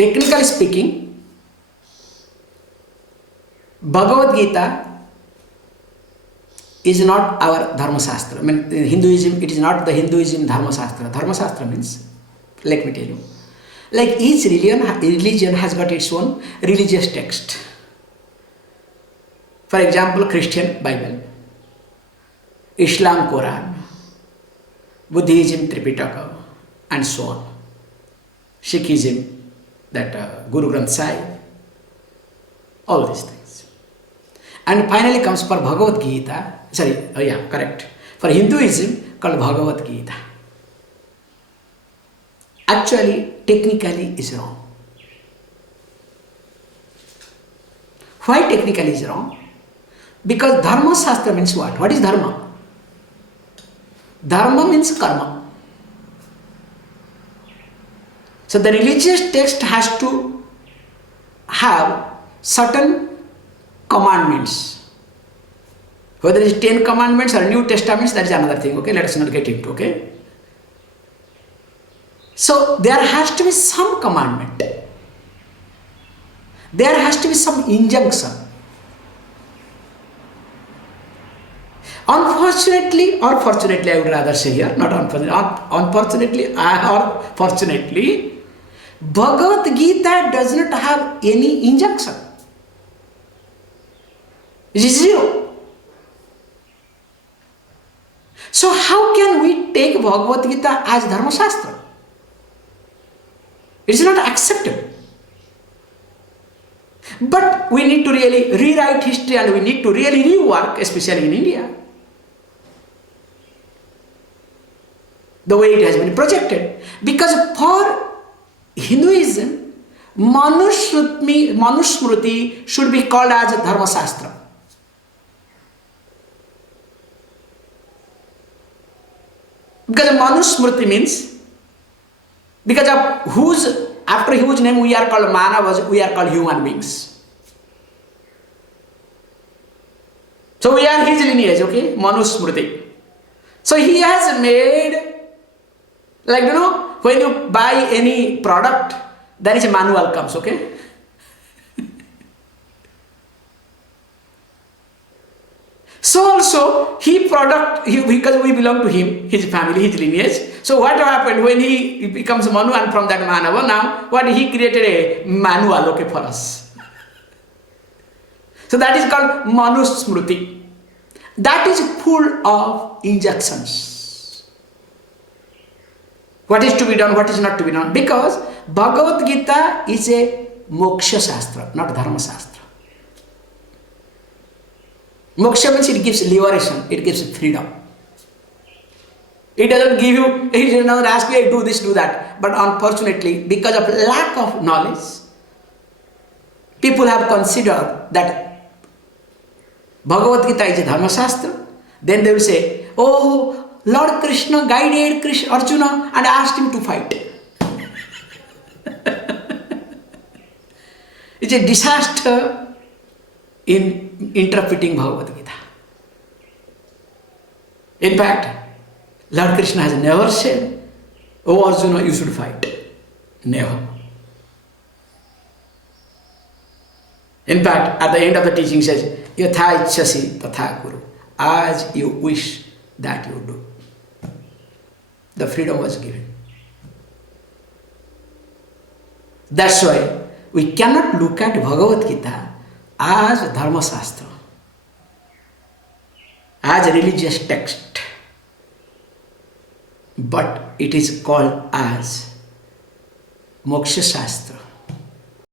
technically speaking, Bhagavad Gita is not our Dharma Shastra. I mean, in Hinduism, it is not the Hinduism Dharma Shastra. Dharma Shastra means, let me tell you, like each religion has got its own religious text. For example, Christian Bible, Islam Quran, Buddhism Tripitaka, and so on. Sikhism, that Guru Granth Sahib, all these things. And finally comes for Bhagavad Gita, correct. For Hinduism, called Bhagavad Gita. Actually, technically is wrong. Why technically is wrong? Because Dharma Shastra means what? What is Dharma? Dharma means karma. So the religious text has to have certain commandments. Whether it is 10 commandments or New Testaments, that is another thing, okay? Let us not get into, okay? So there has to be some commandment. There has to be some injunction. Unfortunately, or fortunately, I would rather say here, not unfortunately or fortunately, Bhagavad Gita does not have any injunction. It is zero. So how can we take Bhagavad Gita as Dharma Shastra? It is not acceptable. But we need to really rewrite history and we need to really rework, especially in India, the way it has been projected. Because for Hinduism, Manusmriti should be called as a Dharma Shastra. Because Manusmriti means, because of after whose name we are called Manavas, we are called human beings. So we are his lineage, okay? Manusmriti. So he has made, like when you buy any product, there is a manual comes, okay? So also, because we belong to him, his family, his lineage. So what happened when he becomes Manu and from that Manava, now he created a manual, okay, for us. So that is called Manusmriti. That is full of injunctions. What is to be done, what is not to be done. Because Bhagavad Gita is a Moksha Shastra, not Dharma Shastra. Moksha means it gives liberation, it gives freedom. It doesn't give you, it does not ask you, do this, do that. But unfortunately, because of lack of knowledge, people have considered that Bhagavad Gita is a Dharma Shastra. Then they will say, oh, Lord Krishna guided Arjuna and asked him to fight. It's a disaster in interpreting Bhagavad Gita. In fact, Lord Krishna has never said, oh Arjuna, you should fight. Never. In fact, at the end of the teaching says, Yatha ichchasi tatha kuru. As you wish, that you do. The freedom was given. That's why we cannot look at Bhagavad Gita as Dharma Shastra, as a religious text, but it is called as Moksha Shastra.